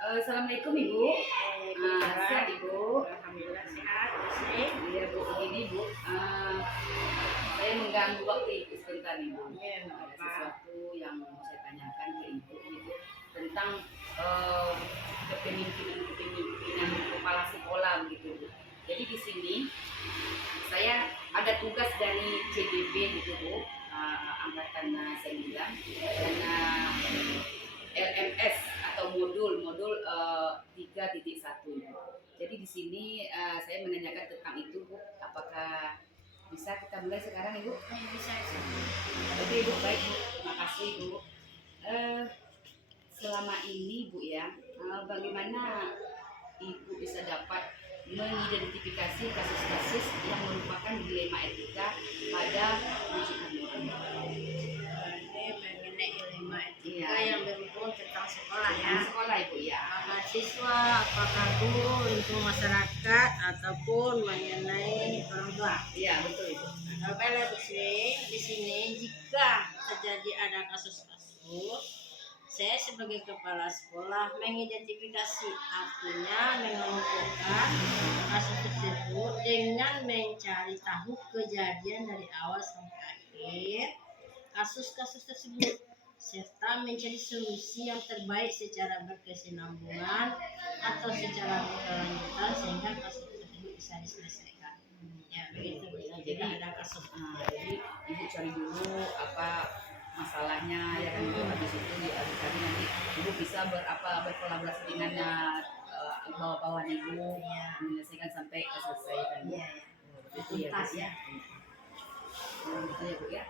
Assalamualaikum Ibu. Sehat Ibu? Alhamdulillah sehat. Iya Bu, begini Bu. Saya mengganggu waktu Ibu sebentar nih Bu. Iya, Ada apa? sesuatu yang mau saya tanyakan ke Ibu gitu tentang kepemimpinan kepala sekolah begitu Bu. Jadi di sini saya ada tugas dari CDB gitu Bu, angkatan 9 dan LMS atau modul 3.1. Jadi di sini saya menanyakan tentang itu Bu, apakah bisa kita mulai sekarang Ibu? Bisa. Oke Ibu, baik Bu, terima kasih Bu. Selama ini Bu ya, bagaimana Ibu bisa dapat mengidentifikasi kasus-kasus yang merupakan dilema etika pada uji kandungan? Ini mengenai ilmu etika Iya. yang berhubung tentang sekolah ya. Sekolah Ibu ya. Apakah siswa, apakah guru, lingkungan masyarakat, ataupun mengenai orang tua. Iya betul Ibu. Baiklah di sini jika terjadi ada kasus-kasus, saya sebagai kepala sekolah mengidentifikasi, artinya mengumpulkan kasus tersebut dengan mencari tahu kejadian dari awal sampai akhir kasus-kasus tersebut serta mencari solusi yang terbaik secara berkesinambungan atau secara berkelanjutan sehingga kasus tersebut bisa diselesaikan. Ya begitu. Jadi ada kasus. Jadi Ibu cari dulu apa masalahnya ya kan Ibu, habis itu cari nanti Ibu bisa berkolaborasi dengan bawah-bawahan Ibu menyelesaikan sampai selesai kan Bu. Iya, Itu ya Bu tuntas ya. ya. Gitu ya Bu ya.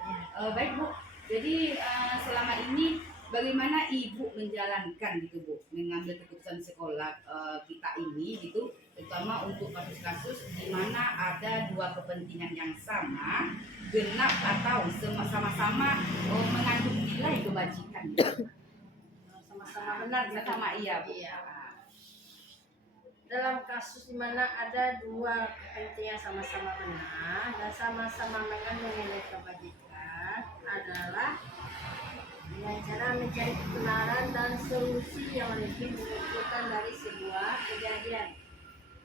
Baik Bu. Jadi selama ini bagaimana Ibu menjalankan gitu Bu, mengambil keputusan sekolah kita ini gitu, terutama untuk kasus-kasus di mana ada dua kepentingan yang sama, genap atau sama-sama mengandung nilai kebajikan. Sama-sama benar gitu. Sama iya Bu. Iya. Dalam kasus di mana ada dua kepentingan sama-sama benar dan sama-sama mengandung nilai kebajikan adalah dengan cara mencari kebenaran dan solusi yang lebih mengumpulkan dari sebuah kejadian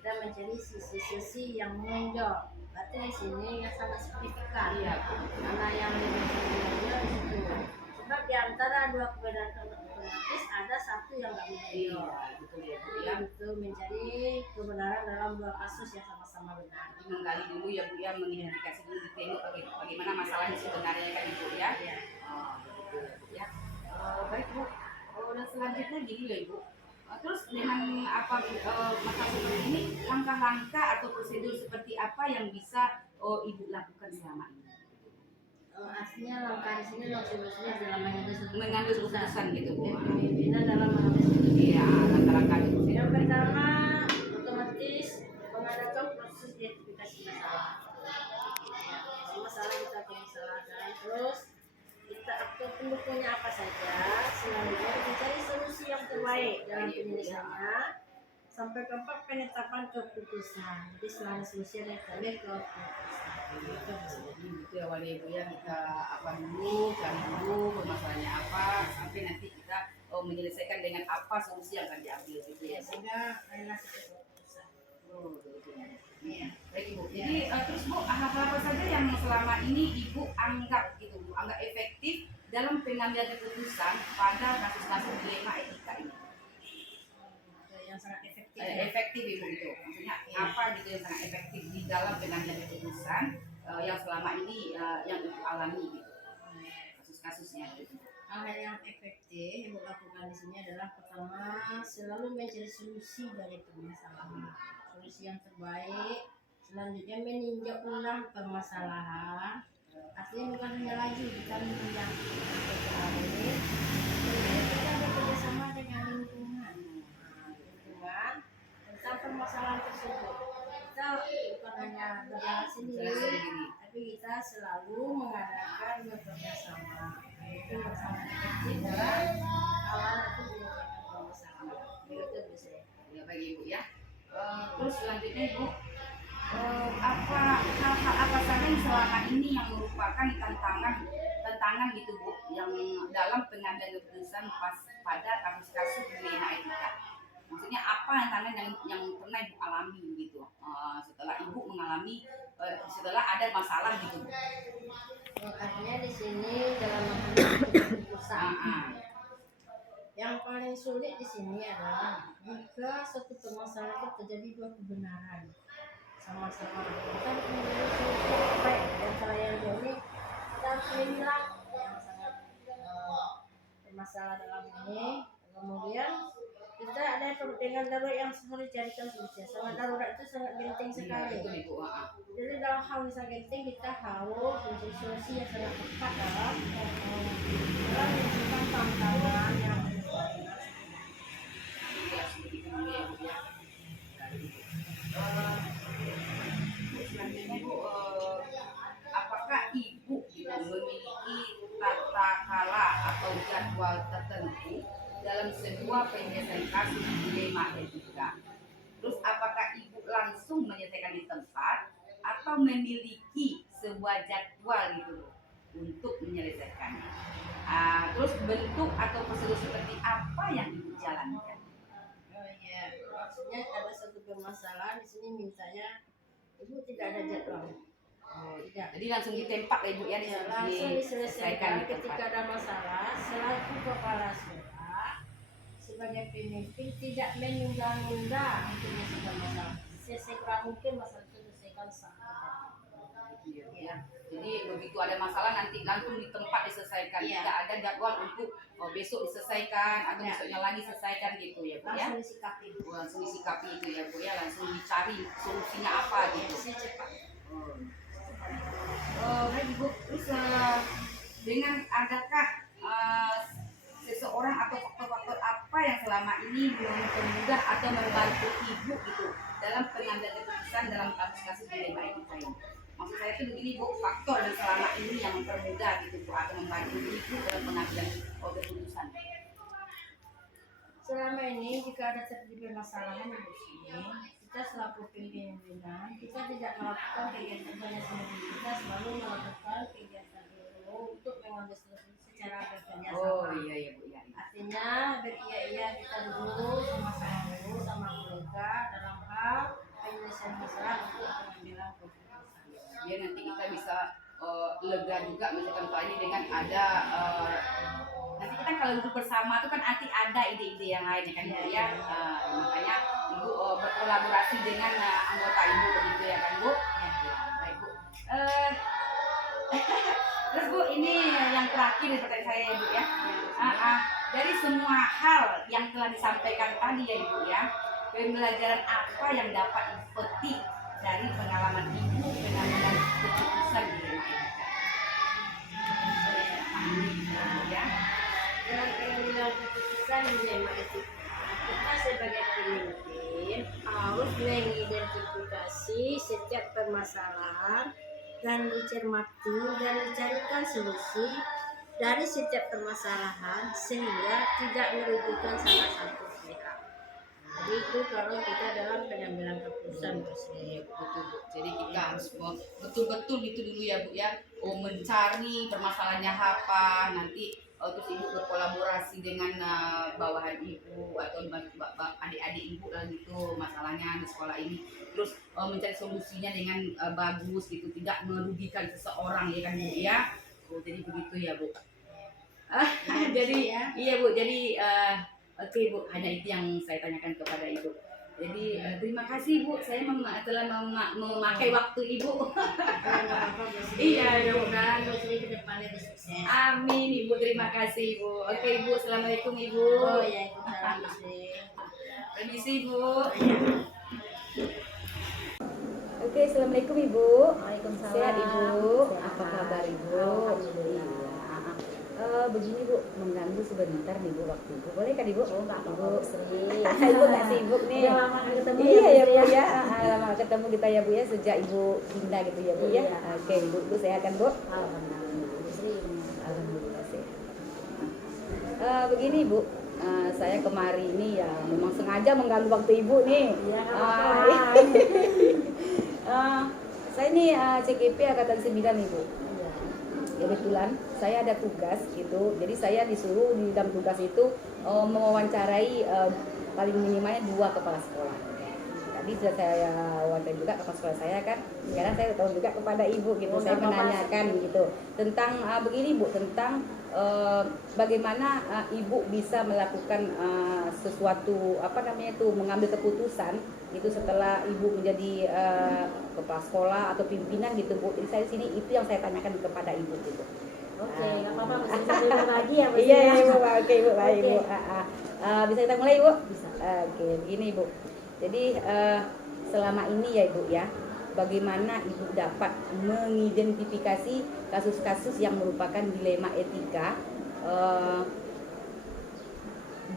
dan mencari sisi-sisi yang menonjol. Berarti di sini yang sangat signifikan. Iya. Karena yang lebih menonjol di situ. Sebab di antara dua kebenaran otomatis ada satu yang nggak menonjol. Betul ya Bu ya. Itu mencari kebenaran dalam dua kasus yang sama-sama benar. Menggali dulu ya Bu ya, mengidentifikasi dulu ditengok bagaimana masalahnya sebenarnya kan Ibu ya. Iya. Begitu ya Bu ya. Baik Bu. Dan selanjutnya gini loh Ibu. Terus dengan apa masa seperti ini, langkah-langkah atau prosedur seperti apa yang bisa Ibu lakukan selama ini? Artinya langkah di sini maksudnya dalam Mengambil keputusan gitu Bu. Pimpinan dalam mengambil keputusan. Iya, langkah-langkah itu. Yang pertama otomatis mengadakan proses identifikasi masalah. Ya, masalah kita permasalahkan, terus kita aktif pendukungnya apa saja, selanjutnya mencari solusi yang terbaik dalam penyelesaiannya sampai keempat penetapan keputusan. Jadi selain solusi ada yang keputusan. Jadi itu awalnya Ibu ya, kita apa dulu, cari dulu permasalahannya apa, sampai nanti kita menyelesaikan dengan apa solusi yang akan diambil gitu ya. Sehingga relasi keputusan. Iya. Baik Ibu. Jadi terus Bu, hal-hal apa saja yang selama ini Ibu anggap gitu Bu, anggap efektif dalam pengambilan keputusan pada kasus-kasus dilema etika ini? Yang sangat efektif. Efektif Ibu gitu. Maksudnya apa gitu yang sangat efektif di dalam pengambilan keputusan yang selama ini yang Ibu alami gitu. Kasus-kasusnya gitu. Hal yang efektif yang lakukan di sini adalah pertama selalu mencari solusi dari permasalahan, solusi yang terbaik. Selanjutnya meninjau ulang permasalahan, artinya bukan hanya laju kita meninjau kemudian kita bekerja sama dengan lingkungan tentang permasalahan tersebut. Kita bukan hanya berjalan sendiri, tapi kita selalu mengadakan bekerja sama. Itu yang sangat efektif dalam awal itu menyelesaikan permasalahan. Itu bisa. Ya bagi Ibu ya. Terus selanjutnya Ibu, hal-hal apa saja yang selama ini yang merupakan tantangan gitu Bu, yang dalam pengambilan keputusan pada ada kasus-kasus dilema etika. Maksudnya apa yang pernah ibu alami gitu setelah ibu mengalami setelah ada masalah gitu Bu? Artinya di sini dalam mengambil keputusan. Yang paling sulit di sini adalah jika suatu permasalahan itu terjadi dua kebenaran sama-sama. Kita menjadi suatu baik dan kalau yang ini kita pilihlah yang sangat bermasalah dalam ini. Kemudian kita ada dengan darurat yang harus dijadikan solusi. Sangat darurat itu sangat penting sekali. Jadi dalam hal yang sangat penting kita harus mencari solusi yang sangat tepat dalam menentukan tantangan yang selanjutnya Bu, apakah ibu memiliki tata kala atau jadwal tertentu dalam sebuah penyelesaian kasus dilema etika? Terus apakah ibu langsung menyelesaikan di tempat atau memiliki sebuah jadwal gitu untuk menyelesaikannya? Terus bentuk atau prosedur seperti apa yang ibu jalankan? Oh iya, maksudnya ada satu permasalahan di sini mintanya ibu tidak ada jadwal. Tidak. Jadi langsung ditembak ya ibu ya, Langsung diselesaikan di ketika ada masalah. Selaku kepala sekolah sebagai pemimpin tidak menunda-nunda untuk menyelesaikan masalah. Sesegera mungkin masalah itu diselesaikan saat. Ya. Jadi begitu ada masalah nanti langsung di tempat diselesaikan. Tidak ada jadwal untuk besok diselesaikan atau besoknya lagi selesaikan gitu ya Bu ya. Langsung disikapi itu ya Bu ya, langsung dicari solusinya apa gitu. Cepat. Baik Ibu, terus dengan adakah seseorang atau faktor-faktor apa yang selama ini mempermudah atau membantu Ibu gitu dalam pengambilan keputusan dalam kasus-kasus dilema etika ini? Maksud saya itu begini Bu, faktor yang selama ini yang mempermudah gitu Bu atau membantu Ibu dalam pengambilan keputusan. Selama ini jika ada terjadi permasalahan di sini, kita selaku pimpinan kita tidak melakukan kegiatan sendiri, kita selalu melakukan kegiatan dulu untuk mengambil solusi secara bekerjasama. Oh iya Bu ya. Artinya beria-ia kita dulu sama-sama dulu sama keluarga dalam hal penyelesaian masalah untuk pengambilan keputusan. Biar nanti kita bisa lega juga misalkan soal ini dengan ada nanti kita kalau duduk bersama itu kan nanti ada ide-ide yang lain kan Bu ya. Makanya Ibu berkolaborasi dengan anggota Ibu begitu ya kan Bu? Ya, baik Bu. Terus Bu, ini yang terakhir nih pertanyaan saya ya Bu ya. Dari semua hal yang telah disampaikan tadi ya Ibu ya, pembelajaran apa yang dapat Ibu petik dari pengalaman Ibu pengambilan keputusan di dilema etika? Ya. Dalam pengambilan keputusan di dilema etika, kita sebagai pemimpin harus mengidentifikasi setiap permasalahan dan dicermati dan dicarikan solusi dari setiap permasalahan sehingga tidak merugikan salah satu pihak. Jadi itu kalau kita dalam pengambilan keputusan tersebut. Jadi kita harus betul-betul gitu dulu ya Bu ya, mencari permasalahannya apa, nanti terus Ibu berkolaborasi dengan bawahan Ibu atau adik-adik Ibu lah gitu masalahnya di sekolah ini, terus mencari solusinya dengan bagus gitu, tidak merugikan seseorang ya kan Bu ya. Jadi begitu ya Bu. Jadi iya Bu, jadi oke Bu, hanya itu yang saya tanyakan kepada Ibu. Jadi terima kasih Bu, saya telah memakai waktu Ibu. Iya, mudah-mudahan ke depannya sukses. Amin Ibu, terima kasih Ibu. Oke Ibu, assalamualaikum Ibu. Oh ya, itu Permisi Ibu. Oke, assalamualaikum Ibu. Waalaikumsalam. Sehat Ibu. Sehat. Apa kabar Ibu? Alhamdulillah. Begini Bu, mengganggu sebentar nih Bu waktu Ibu. Boleh kan Ibu? Oh, enggak Ibu. sering. Ibu nggak sibuk nih. Udah lama nggak ketemu Iya ya Bu ya. ya. Lama nggak ketemu kita ya Bu ya sejak Ibu pindah gitu ya Bu ya. Iya. Oke Ibu, Bu sehat kan Bu? Alhamdulillah. Sering. Alhamdulillah sehat. Begini Bu, saya kemari ini ya memang sengaja mengganggu waktu Ibu nih. Iya, nggak Ah, apa-apa. Saya ini CKP angkatan 9 Ibu. Iya. kebetulan saya ada tugas gitu, jadi saya disuruh di dalam tugas itu mewawancarai paling minimalnya 2 kepala sekolah. Tadi sudah saya wawancarai juga kepala sekolah saya kan, sekarang saya tahu juga kepada ibu gitu, saya menanyakan gitu tentang begini Bu, tentang bagaimana ibu bisa melakukan sesuatu mengambil keputusan itu setelah ibu menjadi kepala sekolah atau pimpinan gitu Bu. Jadi saya di sini itu yang saya tanyakan kepada ibu gitu. Oke, nggak apa-apa, masih bisa berbagi ya Bu. Iya Ibu, oke Ibu, baik Ibu. Bisa kita mulai Ibu? Bisa. Oke, begini Ibu. Jadi selama ini ya Ibu ya, bagaimana Ibu dapat mengidentifikasi kasus-kasus yang merupakan dilema etika,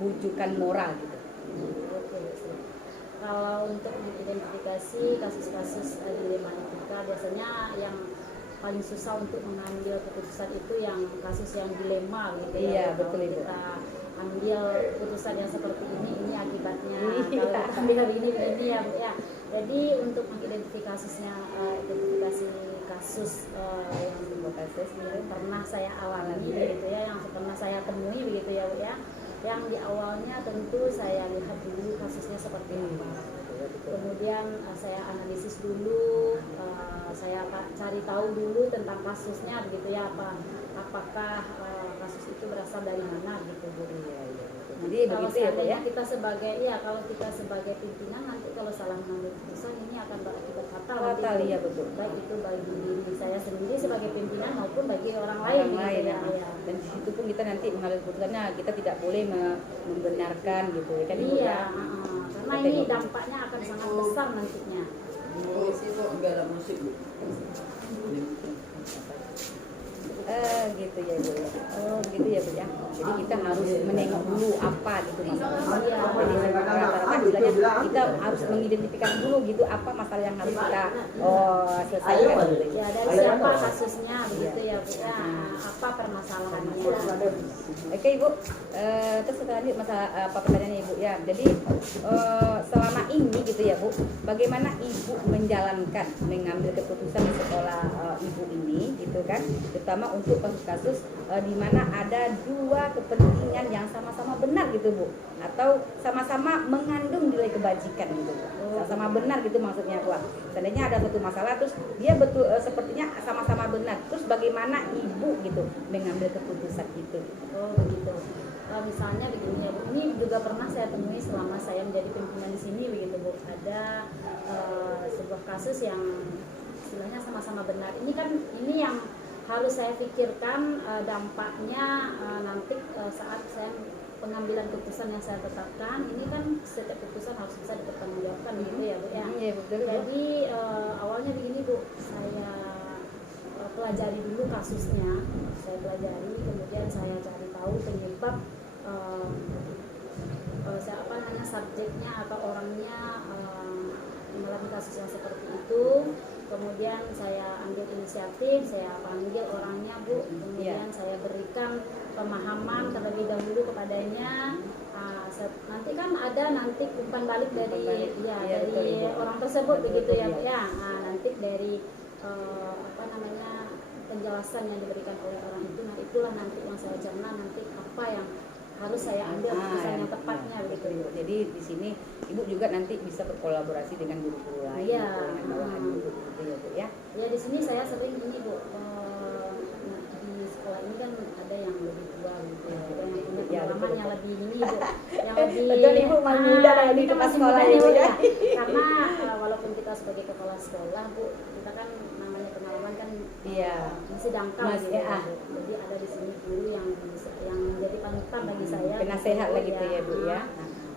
bujukan moral gitu. Oke. Kalau untuk mengidentifikasi kasus-kasus dilema etika, biasanya yang paling susah untuk mengambil keputusan itu yang kasus yang dilema gitu Iya, ya. betul, Kalau Ibu. kita ambil keputusan yang seperti ini akibatnya. Iya. Kalau kita ambil begini ya Bu ya. Jadi untuk mengidentifikasinya, identifikasi kasus yang Kasus pernah saya alami begitu ya, yang pernah saya temui begitu ya Bu ya. Yang di awalnya tentu saya lihat dulu kasusnya seperti apa. Kemudian saya analisis dulu, saya cari tahu dulu tentang kasusnya begitu ya, apakah kasus itu berasal dari mana gitu Bu. Jadi Kalau begitu ya Bu ya. seandainya kalau kita sebagai pimpinan nanti kalau salah mengambil keputusan ini akan berakibat fatal. Fatal, nanti, iya, betul. Baik itu bagi diri saya sendiri sebagai pimpinan maupun bagi orang lain. Orang lain gitu ya. ya. Dan di situ pun kita nanti mengambil keputusannya, kita tidak boleh membenarkan gitu ya kan Ibu Iya, ya. karena ini dampaknya akan sangat besar nantinya. Gitu ya Bu. Oh gitu ya Bu ya. Jadi kita harus menengok dulu apa gitu masalahnya. Jadi rata-rata istilahnya kita harus mengidentifikasi dulu gitu apa masalah yang harus kita selesaikan. Gitu. Ya dari siapa kasusnya begitu ya Bu ya, apa permasalahannya. Oke Ibu, terus kita lanjut masalah apa pertanyaannya Ibu ya. Jadi selama ini gitu ya Bu, bagaimana Ibu menjalankan mengambil keputusan di sekolah Ibu ini gitu kan, terutama untuk kasus-kasus di mana ada 2 kepentingan yang sama-sama benar gitu Bu, atau sama-sama mengandung nilai kebajikan gitu, sama-sama benar gitu maksudnya Bu. Seandainya ada satu masalah terus dia betul sepertinya sama-sama benar, terus bagaimana Ibu gitu mengambil keputusan itu? Oh begitu. Misalnya begini ya Bu, ini juga pernah saya temui selama saya menjadi pimpinan di sini begitu Bu. Ada sebuah kasus yang istilahnya sama-sama benar. Ini yang harus saya pikirkan dampaknya nanti saat saya pengambilan keputusan yang saya tetapkan. Ini kan setiap keputusan harus bisa dipertanggungjawabkan gitu ya Bu ya. Iya betul. Jadi awalnya begini Bu, saya pelajari dulu kasusnya, saya pelajari, kemudian saya cari tahu penyebab subjeknya atau orangnya mengalami kasus yang seperti itu. Kemudian saya ambil inisiatif, saya panggil orangnya Bu, kemudian saya berikan pemahaman terlebih dahulu kepadanya. Nanti kan ada umpan balik dari orang tersebut begitu ya Bu ya. Nanti dari penjelasan yang diberikan oleh orang itu, itulah nanti yang saya cerna nanti apa yang harus saya ambil keputusan yang tepatnya begitu. Jadi di sini Ibu juga nanti bisa berkolaborasi dengan guru-guru lain dengan bawahan Ibu gitu ya Bu ya. Ya di sini saya sering ini Bu, di sekolah ini kan ada yang lebih tua gitu ya, ada yang punya pengalaman yang lebih ini Bu, yang lebih betul Ibu masih muda di tempat sekolah Ibu ya. Karena walaupun kita sebagai kepala sekolah Bu, kita kan namanya pengalaman kan masih dangkal gitu ya. Jadi ada di sini guru yang jadi panutan bagi saya. Penasehat lah gitu ya Bu ya.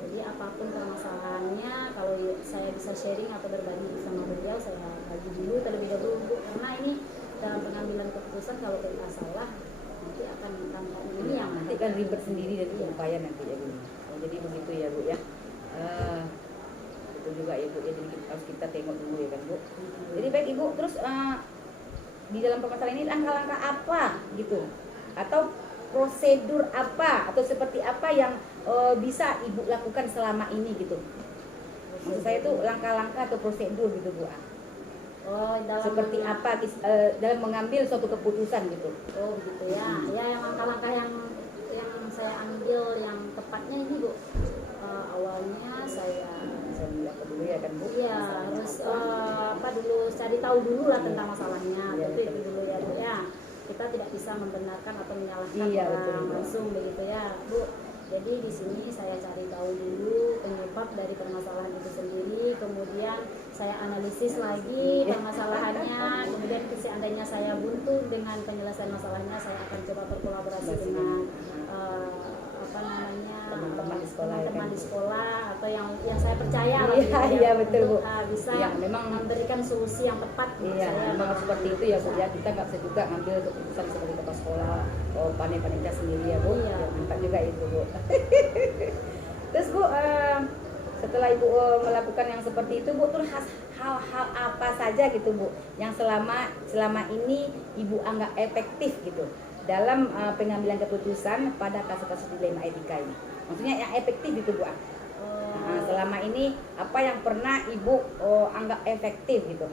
Jadi apapun permasalahannya, kalau saya bisa sharing atau berbagi sama beliau, saya bagi dulu terlebih dahulu Bu, karena ini dalam pengambilan keputusan kalau kita salah nanti akan dampaknya ini yang nanti kan ribet sendiri dan upaya nanti ya Bu. Jadi begitu ya Bu ya. Itu juga ya Bu, jadi harus kita tengok dulu ya kan Bu. Jadi baik Ibu, terus di dalam permasalahan ini langkah-langkah apa gitu, atau prosedur apa atau seperti apa yang bisa Ibu lakukan selama ini gitu. Maksud saya itu langkah-langkah atau prosedur gitu Bu. Oh, dalam Seperti apa dalam mengambil suatu keputusan gitu. Oh begitu ya. Ya yang langkah-langkah yang saya ambil yang tepatnya ini Bu. Awalnya saya Saya apa dulu ya kan Bu? iya harus apa dulu cari tahu dulu lah tentang masalahnya. Iya, Tapi itu betul. dulu ya Bu ya. Kita tidak bisa membenarkan atau menyalahkan Iya, orang betul, Bu. langsung begitu ya Bu. Jadi di sini saya cari tahu dulu penyebab dari permasalahan itu sendiri, kemudian saya analisis lagi permasalahannya, kemudian seandainya saya buntu dengan penyelesaian masalahnya, saya akan coba berkolaborasi dengan apa namanya Teman-teman di sekolah, ya teman-teman kan? di sekolah atau yang saya percaya lah Iya, gitu ya, iya, betul, Bu. untuk, bisa Iya, memang memberikan solusi yang tepat untuk iya, saya. memang seperti itu ya Bu ya. Kita nggak bisa juga ngambil keputusan seperti kepala sekolah, panitia sendiri ya Bu. Iya. Ya, mantap juga itu Bu. Terus Bu, setelah Ibu melakukan yang seperti itu Bu, terus hal-hal apa saja gitu Bu yang selama ini Ibu anggap efektif gitu dalam pengambilan keputusan pada kasus-kasus dilema etika ini? Maksudnya yang efektif gitu Bu. Nah, selama ini apa yang pernah Ibu anggap efektif gitu?